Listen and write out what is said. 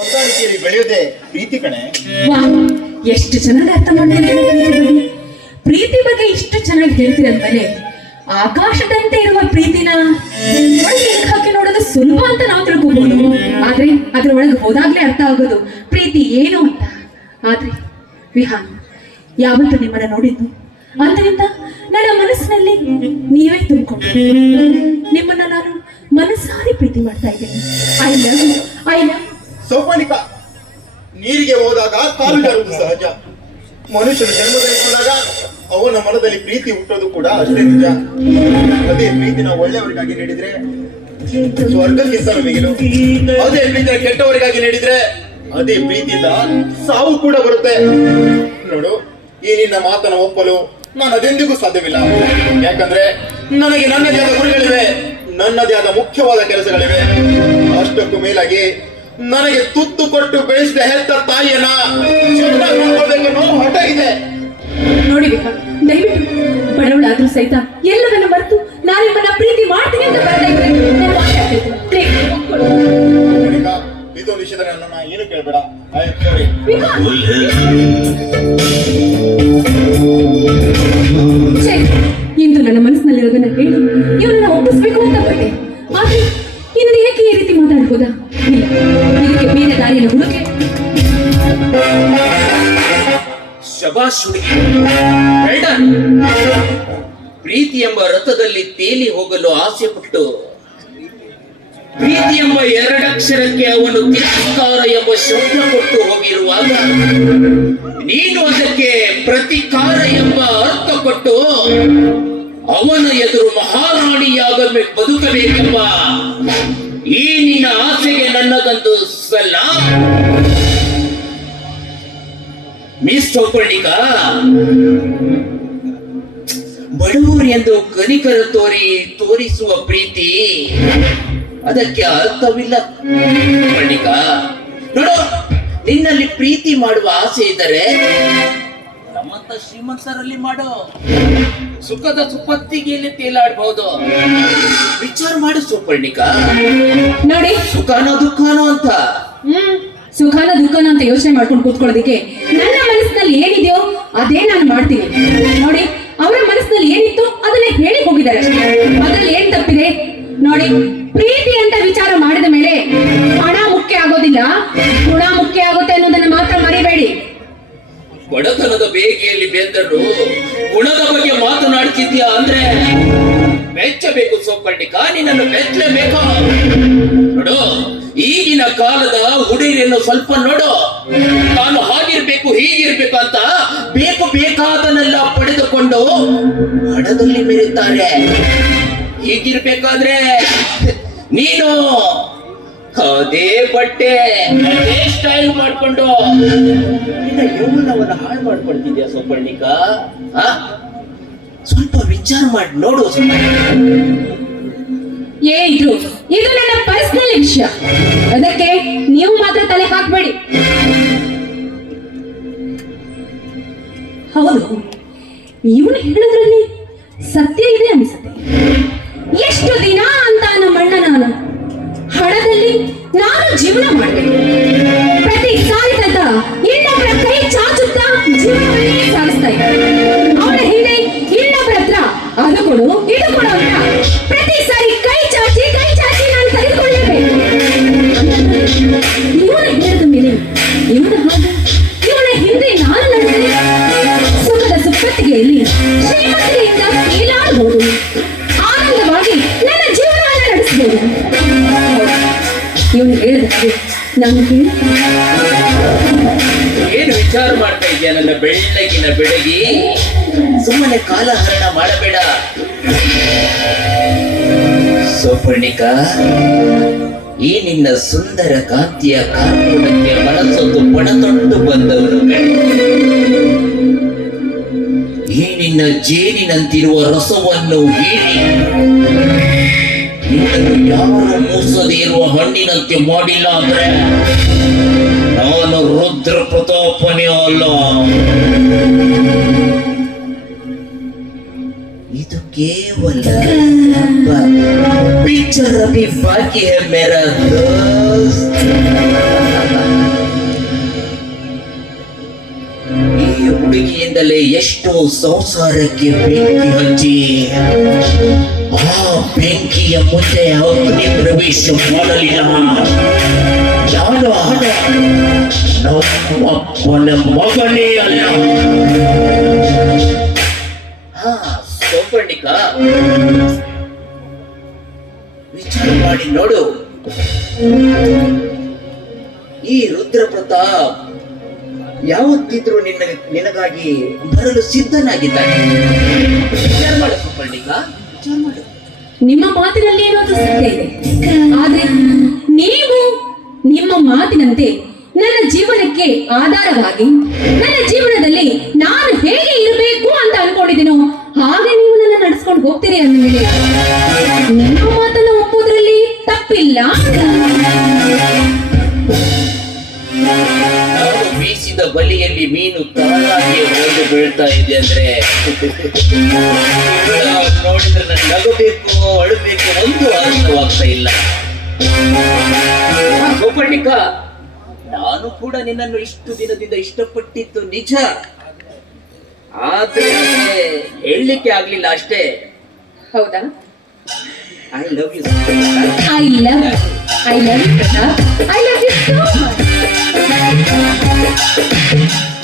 ಹೊಂದಾಣಿಕೆಯಲ್ಲಿ ಬೆಳೆಯುವುದೇ ಪ್ರೀತಿ ಕಣೆ. ವಾಹ್, ಎಷ್ಟು ಚೆನ್ನಾಗಿ ಅರ್ಥ ಮಾಡ್ಕೊಂಡಿದ್ದೀರಿ ಪ್ರೀತಿ ಬಗ್ಗೆ ಇಷ್ಟು ಚೆನ್ನಾಗಿ ಹೇಳ್ತೀರಂತಲೇ. ಆಕಾಶದಂತೆ ಇರುವ ಪ್ರೀತಿನ ಒಳಗೆ ಹಾಕಿ ನೋಡೋದು ಸುಲಭ ಅಂತ ನಾವು ತಿಳ್ಕೊಬಹುದು, ಆದ್ರೆ ಅದ್ರ ಒಳಗೆ ಹೋದಾಗ್ಲೇ ಅರ್ಥ ಆಗೋದು ಪ್ರೀತಿ ಏನು ಅಂತ. ಆದ್ರೆ ವಿಹಾನ್, ಯಾವತ್ತು ನಿಮ್ಮನ್ನ ನೋಡಿದ್ದು ಅಂದಿನಿಂದ ನನ್ನ ಮನಸ್ಸಿನಲ್ಲಿ ನೀವೇ ತುಂಬಿಕೊಂಡು ನಿಮ್ಮನ್ನ ನಾನು ಮನಸ್ಸಾರಿ ಪ್ರೀತಿ ಮಾಡ್ತಾ ಇದ್ದೇನೆ. I love you, I love. Souparnika, ನೀರಿಗೆ ಹೋದಾಗ ಕಾಲು ಜಾರುವುದು ಸಹಜ. ಮನುಷ್ಯನ ಜನ್ಮದಾಗ ಅವನ ಮನದಲ್ಲಿ ಪ್ರೀತಿ ಹುಟ್ಟೋದು ಕೂಡ ಅಷ್ಟೇ ನಿಜ. ಅದೇ ಪ್ರೀತಿನ ಒಳ್ಳೆಯವರಿಗಾಗಿ ನೀಡಿದ್ರೆ ಸ್ವರ್ಗಕ್ಕಿಂತಲೂ ಮಿಗಿಲು. ಅದೇ ಪ್ರೀತಿನ ಕೆಟ್ಟವರಿಗಾಗಿ ನೀಡಿದ್ರೆ ಅದೇ ಪ್ರೀತಿಯಿಂದ ಸಾವು ಕೂಡ ಬರುತ್ತೆ. ನೋಡು, ಈ ನಿನ್ನ ಮಾತನ್ನ ಒಪ್ಪಲು ನಾನು ಅದೆಂದಿಗೂ ಸಾಧ್ಯವಿಲ್ಲ. ಯಾಕಂದ್ರೆ ನನಗೆ ನನ್ನದೇ ಆದ ಗುರಿಗಳಿವೆ, ನನ್ನದೇ ಆದ ಮುಖ್ಯವಾದ ಕೆಲಸಗಳಿವೆ. ಅಷ್ಟಕ್ಕೂ ಮೇಲಾಗಿ ನನಗೆ ತುತ್ತು ಕೊಟ್ಟು ಬೆಳೆಸಿದ ಹೆತ್ತ ತಾಯಿಯನ್ನ ಚೆನ್ನಾಗಿ ನೋಡ್ಕೋಬೇಕನ್ನೋ ಹಠ ಇದೆ. ನೋಡಿ ವಿಹಾನ್, ದಯವಿಟ್ಟು ಬಡವಳಾದ್ರೂ ಸಹಿತ ಎಲ್ಲವನ್ನ ಮರೆತು ನಾನು ನಿಮ್ಮನ್ನ ಪ್ರೀತಿ ಮಾಡ್ತೀನಿ ಅಂತ ಬರ್ತಾ ಇದ್ದೀನಿ. ಇದೊಂದು ವಿಷಯದಲ್ಲಿ ನನ್ನ ಏನು ಕೇಳಬೇಡ. I am sorry. ಇಂದು ನನ್ನ ಮನಸ್ಸಿನಲ್ಲಿರೋದನ್ನ ಹೇಳಿ ಇವನನ್ನ ಒಪ್ಪಿಸ್ಬೇಕು ಅಂತ ಬಂದೆ. ಆದ್ರೆ ಇನ್ನು ಏಕೆ ಈ ರೀತಿ ಮಾತಾಡ್ಬೋದಾ? ಇಲ್ಲ, ಇದಕ್ಕೆ ಬೇರೆ ದಾರಿಯನ್ನು ಹುಡುಕೆ. ಶಬಾಷ್ ಹುಡುಗಿ, ಪ್ರೀತಿ ಎಂಬ ರಥದಲ್ಲಿ ತೇಲಿ ಹೋಗಲು ಆಸೆ ಪಟ್ಟು ಪ್ರೀತಿ ಎಂಬ ಎರಡಕ್ಷರಕ್ಕೆ ಅವನು ತಿರಸ್ಕಾರ ಎಂಬ ಶಬ್ದ ಕೊಟ್ಟು ಹೋಗಿರುವಾಗ ನೀನು ಅದಕ್ಕೆ ಪ್ರತಿಕಾರ ಎಂಬ ಅರ್ಥ ಕೊಟ್ಟು ಅವನ ಎದುರು ಮಹಾರಾಣಿಯಾಗ ಬದುಕಬೇಕೆಂಬ ಈ ನಿನ್ನ ಆಸೆಗೆ ನನ್ನದೊಂದು ಸಲ್ಲ. ಮಿಸ್ ಸೌಪರ್ಣಿಕ, ಬಡವರು ಎಂದು ಕನಿಕರ ತೋರಿಸುವ ಪ್ರೀತಿ ಅದಕ್ಕೆ ಅರ್ಥವಿಲ್ಲ ಪರ್ಣಿಕ. ನೋಡು, ನಿನ್ನಲ್ಲಿ ಪ್ರೀತಿ ಮಾಡುವ ಆಸೆ ಇದ್ದರೆ ನಮ್ಮಂತ ಶ್ರೀಮಂತರಲ್ಲಿ ಮಾಡೋ. ಸುಖದ ಸುಪ್ಪತ್ತಿಗೆಯಲ್ಲಿ ತೇಲಾಡಬಹುದು. ವಿಚಾರ ಮಾಡು ಸೌಪರ್ಣಿಕ. ನೋಡಿ, ಸುಖನೋ ದುಃಖನೋ ಅಂತ ಸುಖಾನ ದುಃಖನ ಅಂತ ಯೋಚನೆ ಮಾಡ್ಕೊಂಡು ಕೂತ್ಕೊಳ್ಳೋದಿಕ್ಕೆ ನನ್ನ ಮನಸ್ಸಿನಲ್ಲಿ ಏನಿದೆಯೋ ಅದೇ ನಾನು ಮಾಡ್ತೀನಿ. ನೋಡಿ, ಅವರ ಮನಸ್ಸಿನಲ್ಲಿ ಏನಿತ್ತು ಅದನ್ನ ಹೇಳಿ ಹೋಗಿದ್ದಾರೆ ಅಷ್ಟೇ. ಅದ್ರಲ್ಲಿ ಏನ್ ತಪ್ಪಿದೆ? ನೋಡಿ, ಪ್ರೀತಿ ಅಂತ ವಿಚಾರ ಮಾಡಿದ ಮೇಲೆ ಹಣ ಮುಖ್ಯ ಆಗೋದಿಲ್ಲ, ಗುಣ ಮುಖ್ಯ ಆಗುತ್ತೆ ಅನ್ನೋದನ್ನ ಮಾತ್ರ ಮರಿಬೇಡಿ. ಬಡತನದ ಬೇಗೆಯಲ್ಲಿ ಬೆಂದರು ಗುಣದ ಬಗ್ಗೆ ಮಾತನಾಡ್ತಿದ್ಯಾ ಅಂದ್ರೆ ಮೆಚ್ಚಬೇಕು ಸೌಪರ್ಣಿಕ, ನಿನ್ನನ್ನು ಮೆಚ್ಚಲೇಬೇಕು. ನೋಡು, ಈಗಿನ ಕಾಲದ ಹುಡುಗಿಯನ್ನು ಸ್ವಲ್ಪ ನೋಡು. ನಾನು ಹಾಗಿರ್ಬೇಕು ಹೀಗಿರ್ಬೇಕು ಅಂತ ಬೇಕಾದನ್ನೆಲ್ಲ ಪಡೆದುಕೊಂಡು ಹಣದಲ್ಲಿ ಮೆರೆಯುತ್ತಾರೆ. ಹೀಗಿರ್ಬೇಕಾದ್ರೆ ನೀನು ಅದೇ ಬಟ್ಟೆ ಅದೇ ಸ್ಟೈಲ್ ಮಾಡ್ಕೊಂಡು ನಿನ್ನ ಯೌವನವನ್ನು ಹಾಳು ಮಾಡ್ಕೊಳ್ತಿದ್ಯಾ ಸೌಪರ್ಣಿಕ. ಸ್ವಲ್ಪ ವಿಚಾರ ಮಾಡಿ ನೋಡು. ಇದು ನನ್ನ ಪರ್ಸನಲ್ ವಿಷಯ, ಅದಕ್ಕೆ ನೀವು ಮಾತ್ರ ತಲೆ ಹಾಕ್ಬೇಡಿ. ಹೌದು, ಇವನು ಹೇಳೋದ್ರಲ್ಲಿ ಸತ್ಯ ಇದೆ ಅನ್ಸುತ್ತೆ. ಎಷ್ಟು ದಿನ ಅಂತ ನಮ್ಮಣ್ಣ ನಾನು ಹಣದಲ್ಲಿ ನಾನು ಜೀವನ ಮಾಡಬೇಕು. ಪ್ರತಿ ಸಾರಿದಂತ ಇನ್ನೊಬ್ಬರ ಕೈ ಚಾಚುತ್ತಾ ಜೀವನವನ್ನೇ ಸಾಗಿಸ್ತಾ ಇದ್ದ. ಅವನ ಹಿಂದೆ ಇನ್ನೊಬ್ಬರ ಹತ್ರ ಅದು ಕೊಡು ಇದು ಕೊಡು ಅಂತ ಪ್ರತಿ ಸಾರಿ ಕೈ ಚಾಚಿ ನಾನು ತೆಗೆದುಕೊಳ್ಳಬೇಕು. ಇವನ ಹೇಳಿದ ಮೇಲೆ ಇವನ ಹಾಗೆ ಇವನ ಹಿಂದೆ ನಾನು ನಡೆದರೆ ಸುಖದ ಸುಪ್ಪತ್ತಿಗೆಯಲ್ಲಿ ಶ್ರೀಮಂತರಿಂದ ಕೀಲಾಡಬಹುದು, ಆನಂದವಾಗಿ ನನ್ನ ಜೀವನವನ್ನು ನಡೆಸಬಹುದು. ಇವನು ಹೇಳಿದಾಗ ನಾನು ಏನು ವಿಚಾರ ಮಾಡ್ತಾ ಇದೆಯಾ ನನ್ನ ಬೆಳ್ಳಗಿನ ಬೆಳಗಿ? ಸುಮ್ಮನೆ ಕಾಲಹರಣ ಮಾಡಬೇಡ ಸೌಪರ್ಣಿಕ. ಈ ನಿನ್ನ ಸುಂದರ ಕಾಂತಿಯ ಕಾರ್ಪೂರಕ್ಕೆ ಮನಸ್ಸೊಂದು ಪಣತೊಟ್ಟು ಬಂದವನು. ಈ ನಿನ್ನ ಜೇನಿನಂತಿರುವ ರಸವನ್ನು ಹೀರಿ ನಿನ್ನನ್ನು ಯಾರು ಮೂಸದೇ ಇರುವ ಹಣ್ಣಿನಂತೆ ಮಾಡಿಲ್ಲ ಅಂದ್ರೆ ನಾನು ರುದ್ರ ಪ್ರತಾಪನೇ ಅಲ್ಲ. ಇದು ಕೇವಲ पिक्चर अभी बाकी है मेरा दोस्त। ಬಾಲ್ಯದಿಂದಲೇ ಎಷ್ಟೋ ಸಂಸಾರಕ್ಕೆ ಬೆಂಕಿ ಹಚ್ಚಿ ಆ ಬೆಂಕಿಯ ಮುಂದೆ ಅಗ್ನಿ ಪ್ರವೇಶ ಮಾಡಲಿಲ್ಲ. ನಾನು ನಮ್ಮಪ್ಪನ ಮಗನೇ ಅಲ್ಲ. ಸೋಪರ್ಣಿಕ, ವಿಚಾರ ಮಾಡಿ ನೋಡು. ಈ ರುದ್ರ ಪ್ರತಾಪ್ ಯಾವತ್ತಿದ್ರೂ ನಿನಗಾಗಿ ಬರಲು ಸಿದ್ಧನಾಗಿದ್ದಾನೆ. ವಿಚಾರ ಮಾಡು ಸೋಪರ್ಣಿಕ, ವಿಚಾರ ಮಾಡು. ನಿಮ್ಮ ಮಾತಿನಲ್ಲಿ ಏನಾದ್ರೂ ಸತ್ಯ ಇದೆ, ಆದ್ರೆ ನೀವು ನಿಮ್ಮ ಮಾತಿನಂತೆ ನನ್ನ ಜೀವನಕ್ಕೆ ಆಧಾರವಾಗಿ ನನ್ನ ಜೀವನದಲ್ಲಿ ನಾನು ಹೇಗೆ ಇರಬೇಕು ಅಂತ ಅನ್ಕೊಂಡಿದ್ದೀನೋ ಹಾಗೆ ನೀವು ನನ್ನ ನಡೆಸ್ಕೊಂಡು ಹೋಗ್ತೀರಿ ಅಂದ್ಮೇಲೆ ನಿಮ್ಮ ಮಾತನ್ನು ಒಪ್ಪೋದ್ರಲ್ಲಿ ತಪ್ಪಿಲ್ಲ. ನಾವು ಬೀಸಿದ ಬಲಿಯಲ್ಲಿ ಮೀನು ತಾನಾಗಿಯೇ ಹೋಗಿ ಬೀಳ್ತಾ ಇದೆ ಅಂದ್ರೆ ನೋಡಿದ್ರೆ ನಾನು ನಗಬೇಕು ಅಳಬೇಕು ಒಂದು ಅರ್ಥವಾಗ್ತಾ ಇಲ್ಲ. ಗೋಪರ್ಣಿಕ, ನಾನು ಕೂಡ ನಿನ್ನನ್ನು ಇಷ್ಟು ದಿನದಿಂದ ಇಷ್ಟಪಟ್ಟಿದ್ದು ನಿಜ, ಆದ್ರೆ ಹೇಳಲಿಕ್ಕೆ ಆಗ್ಲಿಲ್ಲ ಅಷ್ಟೇ. ಹೌದಾ? I love you. I love you. I love you, Pratap. I love you so much.